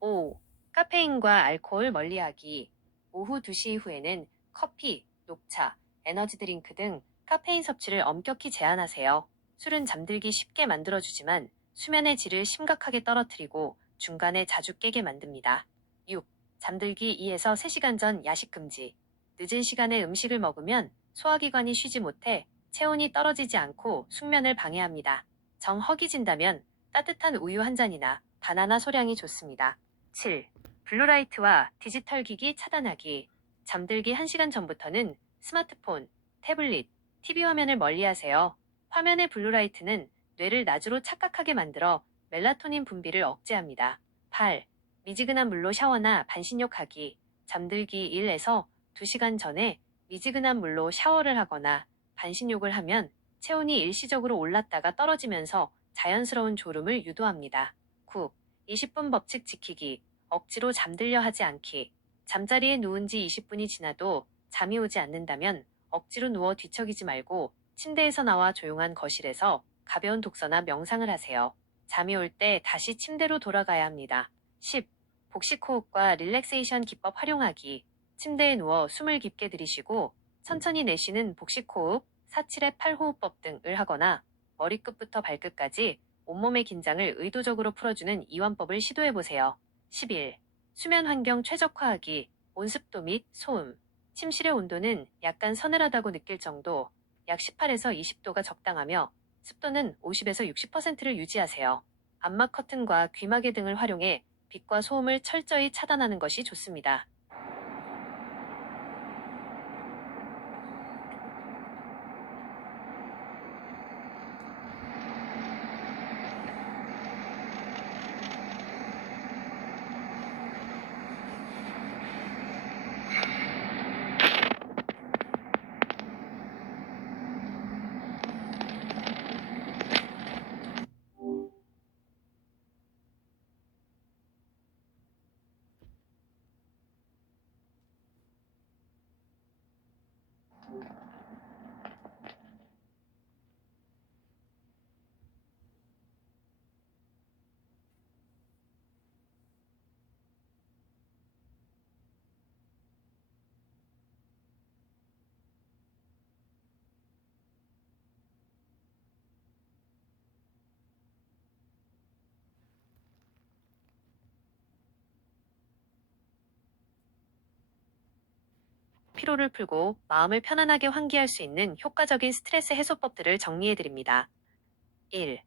5. 카페인과 알코올 멀리하기. 오후 2시 이후에는 커피, 녹차, 에너지 드링크 등 카페인 섭취를 엄격히 제한하세요. 술은 잠들기 쉽게 만들어주지만 수면의 질을 심각하게 떨어뜨리고 중간에 자주 깨게 만듭니다. 6. 잠들기 2에서 3시간 전 야식 금지. 늦은 시간에 음식을 먹으면 소화기관이 쉬지 못해 체온이 떨어지지 않고 숙면을 방해합니다. 정 허기진다면 따뜻한 우유 한 잔이나 바나나 소량이 좋습니다. 7. 블루라이트와 디지털 기기 차단하기. 잠들기 1시간 전부터는 스마트폰, 태블릿, TV 화면을 멀리하세요. 화면의 블루라이트는 뇌를 낮으로 착각하게 만들어 멜라토닌 분비를 억제합니다. 8. 미지근한 물로 샤워나 반신욕하기. 잠들기 1에서 2시간 전에 미지근한 물로 샤워를 하거나 반신욕을 하면 체온이 일시적으로 올랐다가 떨어지면서 자연스러운 졸음을 유도합니다. 9. 20분 법칙 지키기. 억지로 잠들려 하지 않기. 잠자리에 누운 지 20분이 지나도 잠이 오지 않는다면 억지로 누워 뒤척이지 말고 침대에서 나와 조용한 거실에서 가벼운 독서나 명상을 하세요. 잠이 올 때 다시 침대로 돌아가야 합니다. 10. 복식 호흡과 릴렉세이션 기법 활용하기. 침대에 누워 숨을 깊게 들이쉬고 천천히 내쉬는 복식 호흡, 4-7의 8호흡법 등을 하거나 머리끝부터 발끝까지 온몸의 긴장을 의도적으로 풀어주는 이완법을 시도해보세요. 11. 수면 환경 최적화하기. 온습도 및 소음. 침실의 온도는 약간 서늘하다고 느낄 정도, 약 18에서 20도가 적당하며 습도는 50에서 60%를 유지하세요. 암막 커튼과 귀마개 등을 활용해 빛과 소음을 철저히 차단하는 것이 좋습니다. 피로를 풀고 마음을 편안하게 환기할 수 있는 효과적인 스트레스 해소법들을 정리해드립니다. 1.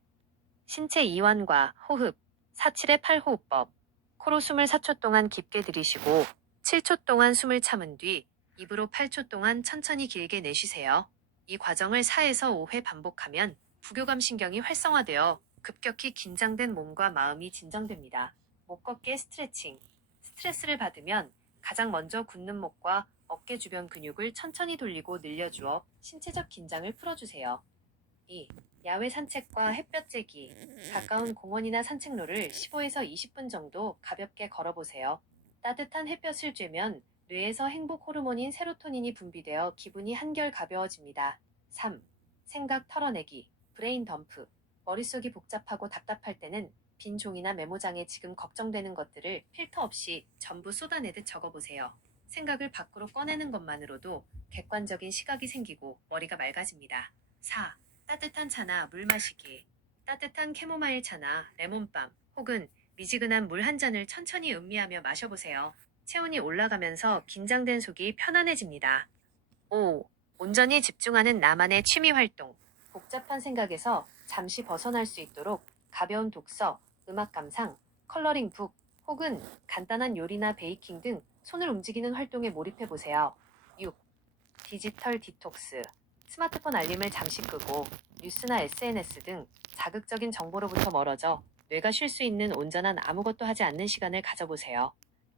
신체 이완과 호흡, 4-7의 8호흡법. 코로 숨을 4초 동안 깊게 들이쉬고 7초 동안 숨을 참은 뒤 입으로 8초 동안 천천히 길게 내쉬세요. 이 과정을 4에서 5회 반복하면 부교감 신경이 활성화되어 급격히 긴장된 몸과 마음이 진정됩니다. 목 걷기 스트레칭. 스트레스를 받으면 가장 먼저 굳는 목과 어깨 주변 근육을 천천히 돌리고 늘려주어 신체적 긴장을 풀어주세요. 2. 야외 산책과 햇볕 쬐기. 가까운 공원이나 산책로를 15에서 20분 정도 가볍게 걸어보세요. 따뜻한 햇볕을 쬐면 뇌에서 행복 호르몬인 세로토닌이 분비되어 기분이 한결 가벼워집니다. 3. 생각 털어내기. 브레인 덤프. 머릿속이 복잡하고 답답할 때는 빈 종이나 메모장에 지금 걱정되는 것들을 필터 없이 전부 쏟아내듯 적어보세요. 생각을 밖으로 꺼내는 것만으로도 객관적인 시각이 생기고 머리가 맑아집니다. 4. 따뜻한 차나 물 마시기, 따뜻한 캐모마일 차나 레몬밤 혹은 미지근한 물 한 잔을 천천히 음미하며 마셔보세요. 체온이 올라가면서 긴장된 속이 편안해집니다. 5. 온전히 집중하는 나만의 취미 활동. 복잡한 생각에서 잠시 벗어날 수 있도록 가벼운 독서, 음악 감상, 컬러링 북, 혹은 간단한 요리나 베이킹 등 손을 움직이는 활동에 몰입해 보세요. 6. 디지털 디톡스. 스마트폰 알림을 잠시 끄고 뉴스나 SNS 등 자극적인 정보로부터 멀어져 뇌가 쉴 수 있는 온전한 아무것도 하지 않는 시간을 가져보세요.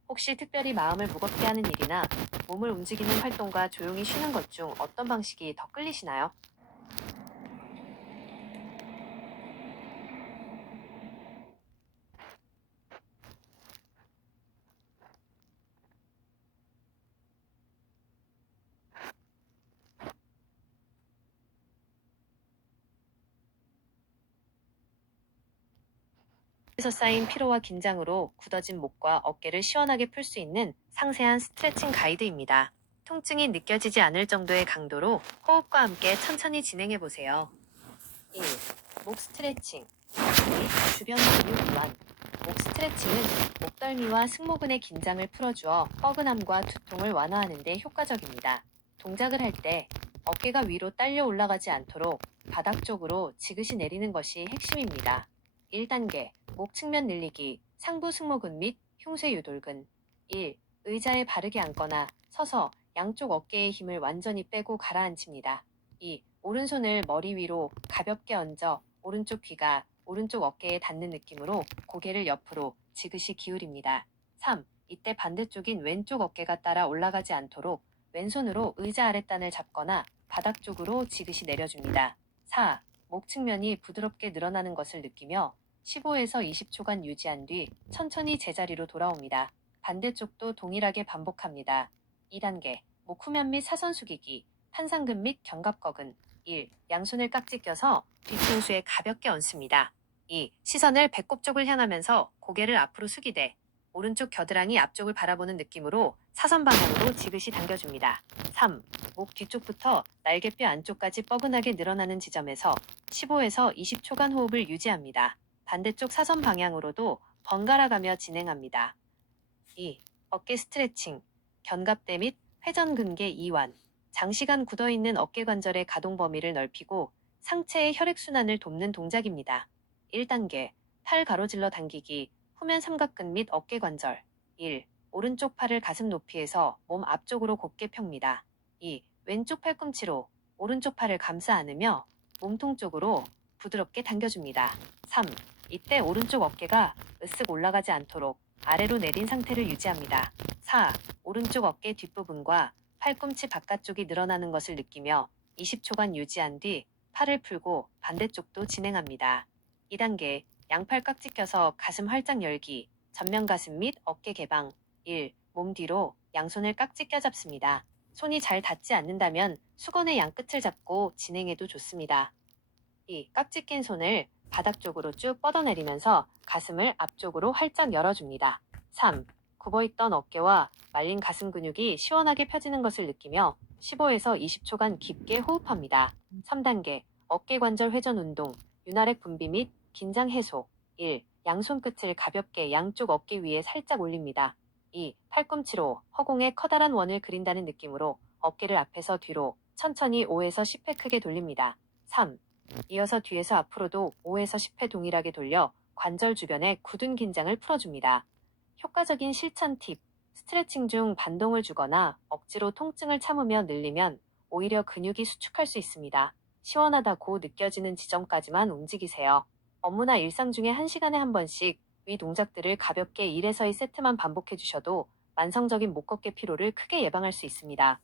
혹시 특별히 마음을 무겁게 하는 일이나 몸을 움직이는 활동과 조용히 쉬는 것 중 어떤 방식이 더 끌리시나요? 에서 쌓인 피로와 긴장으로 굳어진 목과 어깨를 시원하게 풀 수 있는 상세한 스트레칭 가이드입니다. 통증이 느껴지지 않을 정도의 강도로 호흡과 함께 천천히 진행해 보세요. 1. 목 스트레칭. 및 주변 근육 이완. 목 스트레칭은 목덜미와 승모근의 긴장을 풀어주어 뻐근함과 두통을 완화하는 데 효과적입니다. 동작을 할 때 어깨가 위로 딸려 올라가지 않도록 바닥 쪽으로 지그시 내리는 것이 핵심입니다. 1단계 목 측면 늘리기, 상부 승모근 및 흉쇄 유돌근. 1. 의자에 바르게 앉거나 서서 양쪽 어깨의 힘을 완전히 빼고 가라앉힙니다. 2. 오른손을 머리 위로 가볍게 얹어 오른쪽 귀가 오른쪽 어깨에 닿는 느낌으로 고개를 옆으로 지그시 기울입니다. 3. 이때 반대쪽인 왼쪽 어깨가 따라 올라가지 않도록 왼손으로 의자 아랫단을 잡거나 바닥 쪽으로 지그시 내려줍니다. 4. 목 측면이 부드럽게 늘어나는 것을 느끼며 15에서 20초간 유지한 뒤 천천히 제자리로 돌아옵니다. 반대쪽도 동일하게 반복합니다. 2단계 목 후면 및 사선 숙이기, 판상근 및 견갑거근. 1. 양손을 깍지 껴서 뒤통수에 가볍게 얹습니다. 2. 시선을 배꼽 쪽을 향하면서 고개를 앞으로 숙이되 오른쪽 겨드랑이 앞쪽을 바라보는 느낌으로 사선 방향으로 지그시 당겨줍니다. 3. 목 뒤쪽부터 날개뼈 안쪽까지 뻐근하게 늘어나는 지점에서 15에서 20초간 호흡을 유지합니다. 반대쪽 사선 방향으로도 번갈아가며 진행합니다. 2. 어깨 스트레칭, 견갑대 및 회전근개 이완. 장시간 굳어있는 어깨 관절의 가동 범위를 넓히고 상체의 혈액순환을 돕는 동작입니다. 1단계 팔 가로질러 당기기, 후면 삼각근 및 어깨 관절. 1. 오른쪽 팔을 가슴 높이에서 몸 앞쪽으로 곧게 펴니다. 2. 왼쪽 팔꿈치로 오른쪽 팔을 감싸 안으며 몸통 쪽으로 부드럽게 당겨줍니다. 3. 이때 오른쪽 어깨가 으쓱 올라가지 않도록 아래로 내린 상태를 유지합니다. 4. 오른쪽 어깨 뒷부분과 팔꿈치 바깥쪽이 늘어나는 것을 느끼며 20초간 유지한 뒤 팔을 풀고 반대쪽도 진행합니다. 2단계 양팔 깍지 껴서 가슴 활짝 열기, 전면 가슴 및 어깨 개방. 1. 몸 뒤로 양손을 깍지 껴 잡습니다. 손이 잘 닿지 않는다면 수건의 양끝을 잡고 진행해도 좋습니다. 2. 깍지 낀 손을 바닥 쪽으로 쭉 뻗어내리면서 가슴을 앞쪽으로 활짝 열어줍니다. 3. 굽어있던 어깨와 말린 가슴 근육이 시원하게 펴지는 것을 느끼며 15에서 20초간 깊게 호흡합니다. 3단계 어깨 관절 회전 운동, 윤활액 분비 및 긴장 해소. 1. 양손 끝을 가볍게 양쪽 어깨 위에 살짝 올립니다. 2. 팔꿈치로 허공에 커다란 원을 그린다는 느낌으로 어깨를 앞에서 뒤로 천천히 5에서 10회 크게 돌립니다. 3. 이어서 뒤에서 앞으로도 5에서 10회 동일하게 돌려 관절 주변의 굳은 긴장을 풀어줍니다. 효과적인 실천 팁. 스트레칭 중 반동을 주거나 억지로 통증을 참으며 늘리면 오히려 근육이 수축할 수 있습니다. 시원하다고 느껴지는 지점까지만 움직이세요. 업무나 일상 중에 1시간에 한 번씩 위 동작들을 가볍게 1에서 2세트만 반복해 주셔도 만성적인 목 어깨 피로를 크게 예방할 수 있습니다.